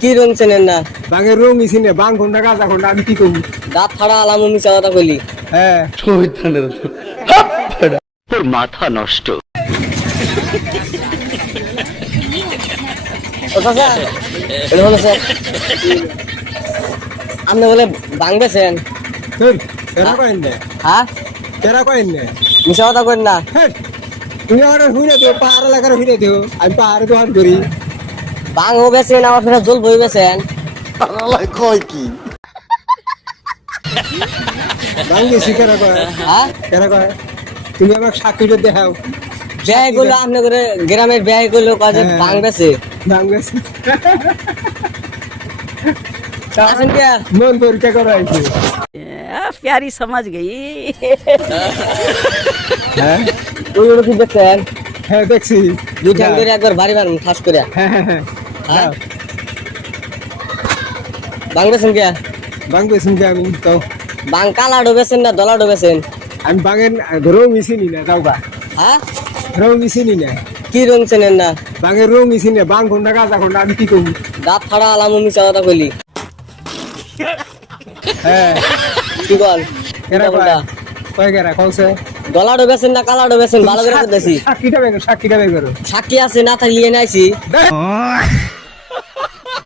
কি রং চেনেন না? বাঙের রং ইছি না, বাং কোনটা গাঁজা কোনটা আমি কি করবো? দাঁত ফাড়া আলাম মিশা কথা কইলি। হ্যাঁ তোর মাথা নষ্ট। ও চাচা, এটা হলো স্যার। আপনি বলে বাং বেছেন? তোর কেরা কয়েন না, হ্যাঁ, কেরা কয়েন না। মিশা কথা কইন না। হ্যাঁ, তুমি আমার হুইলে দিও, পাহাড় এলাকার হুইলে দিও, আমি পাহাড়ে দোকান করি। বাং ও বেছেন, আমার ফেরা জল বই বেছেন। কয় কি? বাং গেছি কেরা কয়, হ্যাঁ, কেরা কয়, তুমি আমাকে সাক্ষীটা দেখাও। বিয়ে করলো আপনি করে গ্রামের বিয়ে করলো কাজে হ্যাঁ। বাং বেছে। বাং গেছি আসেন কে? মন পরীক্ষা করা হয়েছে। प्यारी समझ गई। হ্যাঁ ওই ওরা কি দেখছেন? হ্যাঁ দেখছি। দুই ঠ্যাং ধরে একবার বাড়ি বাড়ি ঠাস করে। হ্যাঁ হ্যাঁ হ্যাঁ হ্যাঁ, বাং বেছেন কে? বাং গেছি আমি তো, বাং কালা ডোবেছেন না দলা ডোবেছেন? আমি বাঙের রং ইছিনি না, যাও গা, হ্যাঁ, রং ইছিনি না, কি রং চেনেন না? বাঙের রং ইছি না, বাং কোনটা গাঁজা কোনটা আমি কি করবো? দাঁত ফাড়া আলাম মিশা কথা কইলি। হ্যাঁ কি বল? কেরা কয়, কয় কেরা কওছে? দলা ডোবেছেন না কালা ডোবেছেন? ভালো করে দেখছি। সাক্ষীটা বের করো, সাক্ষীটা বের করো। সাক্ষী আছে না থাকলে নাইছি।